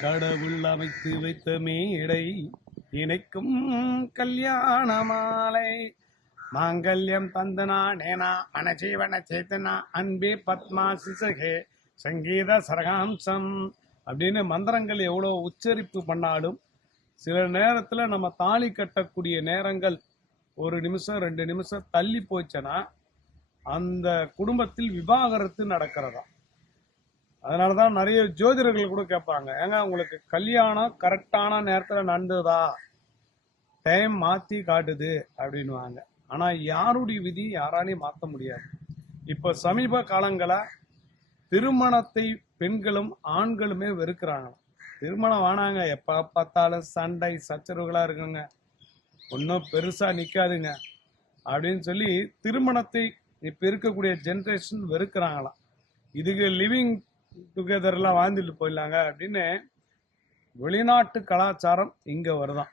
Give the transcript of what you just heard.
கடவுள் அமைத்து வைத்த மேடை இணைக்கும் கல்யாண மாலை மாங்கல்யம் தந்தனா நேனா மனஜீவன சேத்தனா அன்பே பத்மா சிசகே சங்கீத சரகாம்சம் அப்படின்னு மந்திரங்கள் எவ்வளோ உச்சரிப்பு பண்ணாலும் சில நேரத்தில் நம்ம தாலி கட்டக்கூடிய நேரங்கள் 1 நிமிஷம் 2 நிமிஷம் தள்ளி போச்சுன்னா அந்த குடும்பத்தில் விவாகரத்து நடக்கிறதா. அதனாலதான் நிறைய ஜோதிடர்கள் கூட கேட்பாங்க, ஏங்க உங்களுக்கு கல்யாணம் கரெக்டான நேரத்தில் நடந்ததா, டைம் மாத்தி காட்டுது அப்படின்வாங்க. ஆனா யாருடைய விதி யாராலையும் மாற்ற முடியாது. இப்ப சமீப காலங்களா திருமணத்தை பெண்களும் ஆண்களுமே வெறுக்கிறாங்க. திருமணம் வேணாங்க, எப்ப பார்த்தாலும் சண்டை சச்சரவுகளா இருக்குங்க, ஒன்றும் பெருசா நிக்காதுங்க அப்படின்னு சொல்லி திருமணத்தை இப்ப இருக்கக்கூடிய ஜென்ரேஷன் வெறுக்கிறாங்களாம். இதுக்கு லிவிங் டுகெதர்லாம் வாழ்ந்துட்டு போயிடலாங்க அப்படின்னு வெளிநாட்டு கலாச்சாரம் இங்க வருதான்.